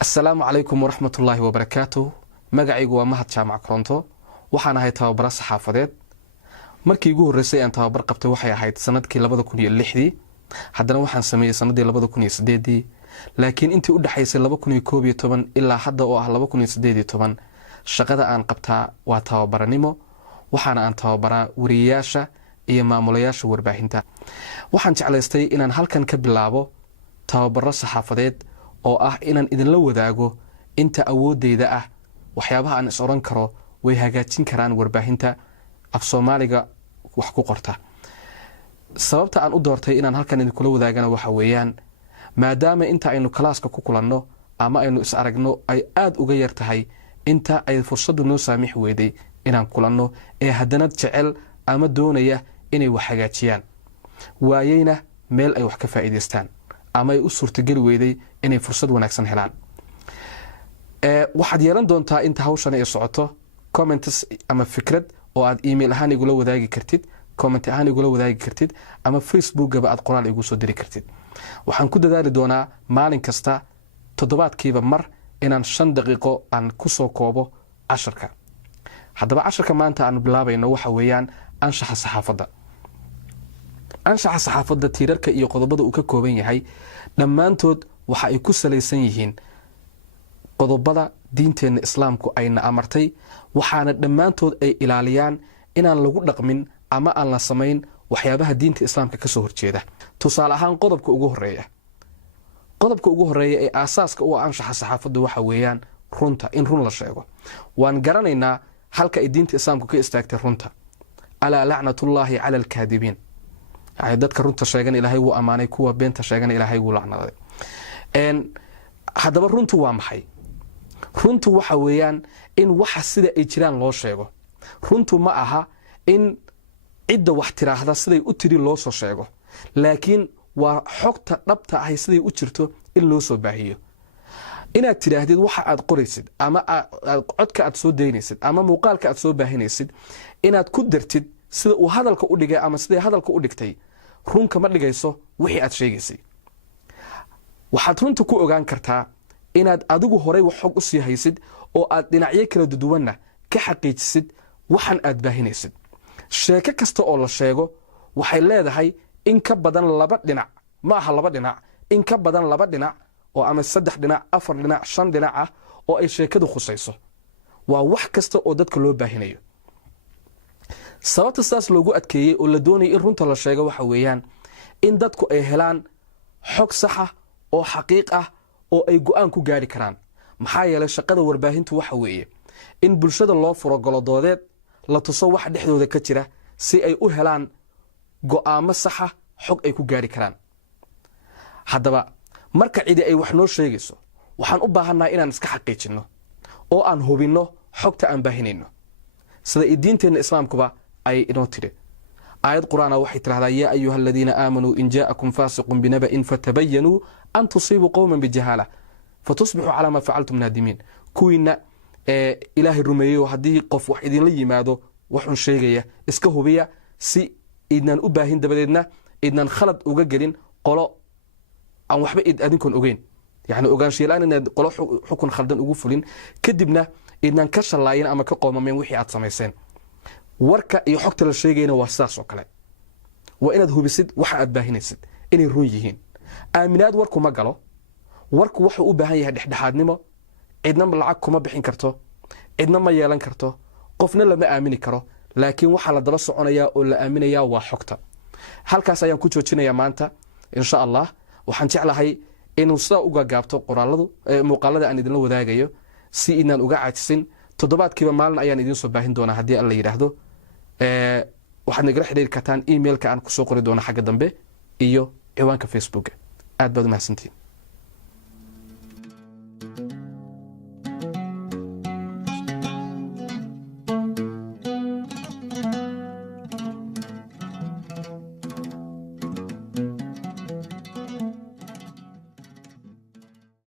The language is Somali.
السلام عليكم ورحمة الله وبركاته. magacaygu waa Mahad Jaamac Koronto waxaan ahay tababara saxaafadeed. markii ugu horeysay aan tababar qabtay waxay ahayd sanadkii 2006 haddana waxaan sameeyay sanadii 2008 laakiin intii u dhaxaysay 2011 ilaa hadda oo ah 2018 shaqada aan qabtaa waa tababaranimo waxaana aan tababaraa wariyaasha iyo maamulayaasha warbaahinta. waxaan jeclaystay inaan halkan ka bilaabo tababaro saxaafadeed oo ah inaan idin la wadaago inta awoodeyda ah waxyaabaha aan is oran karo way hagaajin karaan warbaahinta af Soomaaliga wax ku qorta. sababta aan u doortay inaan halkan idin kula wadaagana waxa weeyaan maadaama inta aynu klaaska ku kulanno ama aynu is aragno ay aad uga yar tahay inta ay fursadu noo saamix weeday inaan kulanno ee haddana jecel ama doonaya inay wax hagaajiyaan waayayna meel ay wax ka faa'iideystaan ama ay u suurtagali weeday inay fursad wanaagsan helaan. waxaad yeelan doontaa inta hawshan ay socoto comments ama fikrad oo aad email ahaan igula wadaagi kartid, comment ahaan igula wadaagi kartid ama Facebook-gaba aad qoraal igu soo diri kartid. waxaan ku dadaali doonaa maalin kasta toddobaadkiiba mar inaan 5 daqiiqo aan ku soo koobo casharka. haddaba casharka maanta aan bilaabayno waxa weeyaan anshaxa saxaafadda. anshaxa saxaafadda tiirarka iyo qodobada uu ka kooban yahay dhammaantood waxa ay ku salaysan yihiin qodobada diinteena islaamku ayna amartay waxaana dhammaantood ay ilaaliyaan inaan lagu dhaqmin ama aan la samayn waxyaabaha diinta islaamka ka soo horjeeda. tusaale ahaan qodobka ugu horeeya ee aasaaska u anshaxa saxaafadda waxa weeyaan runta, in run la sheego. waan garanaynaa halka ay diinta islaamku ka istaagtay runta. alaa lacnatullaahi cala alkaadibiin, yani dadka runta sheegan ilaahay wuu ammaanay, kuwa beenta sheegan ilaahay wuu lacnaday. haddaba runtu waa maxay? runtu waxa weeyaan in waxa sida ay jiraan loo sheego. runtu ma aha in cidda wax tiraahda siday u tiri loo soo sheego, laakiin waa xogta dhabta ah siday u jirto in loo soo baahiyo. inaad tiraahdid waxa aad qoraysid ama codka aad soo deynaysid ama muuqaalka aad soo baahinaysid inaad ku dartid sida uu hadalka u dhigay ama siday hadalka u dhigtay, runka ma dhigayso wixii aad sheegaysay. waxaad runta ku ogaan kartaa inaad adigu horey wax xog u sii haysid oo aad dhinacyo kala duwanna ka xaqiijisid waxan aad baahinaysid. sheeko kasta oo la sheego waxay leedahay in ka badan 2 dhinac, ma aha 2 dhinac, in ka badan 2 dhinac oo ama 3 dhinac, 4 dhinac, 5 dhinac ah oo ay sheekadu khusayso. waa wax kasta oo dadka loo baahinayo. sababta saas loogu adkeeyay oo la doonay in runta la sheego waxa weeyaan in dadku ay helaan xog sax ah oo xaqiiq ah oo ay go'aan ku gaari karaan. maxaa yeelay shaqada warbaahintu waxa weeye in bulshada loo furo golodoodeed la tuso wax dhexdooda ka jira si ay u helaan go'aamo sax ah, xog ay ku gaari karaan. haddaba marka cidi ay wax noo sheegayso waxaan u baahannahay inaan iska xaqiijinno oo aan hubinno xogta aan baahinayno sida diinteena islaamkuba ay inoo tiri. aayad quraana waxay tiraahdaa yaa ayuha aladiina aamanuu in jaa'akum faasiqun binaba'in fatabayanuu an tusiibuu qowman bijahaala fatusbixuu calaa maa facaltum naadimiin. kuwiina ilaahay rumeeyo haddii qof wax idinla yimaado waxun sheegaya iska hubiya si idnaan u baahin dabadeedna idnaan khalad uga gelin qolo aan waxba adinkoon ogeyn, yani ogaanshiyalaan inaad qolo xukun khaldan ugu fulin kadibna idnaan ka shallaayin ama ka qoomameen wixii aad samayseen. warka iyo xogta la sheegayna waa sidaas oo kale. waa inaad hubisid waxa aad baahinaysid inay run yihiin. aaminaad warku ma galo. warku wuxuu u baahan yahay dhexdhexaadnimo. cidna lacag kuma bixin karto, cidna ma yeelan karto, qofna lama aamini karo, laakiin waxa la daba soconayaa oo la aaminayaa waa xogta. halkaas ayaan ku joojinayaa maanta insha Allah. waxaan jeclahay inuu sida uga gaabto muuqaalada aan idinla wadaagayo si inaan uga caajisin. toddobaadkiiba maalin ayaan idin soo baahin doonaa haddii alla yiraahdo. waxaad nagala xiriiri kartaan emailka aan ku soo qori doono xagga dambe iyo ciwaanka Facebook. aad baad u mahadsantihiin.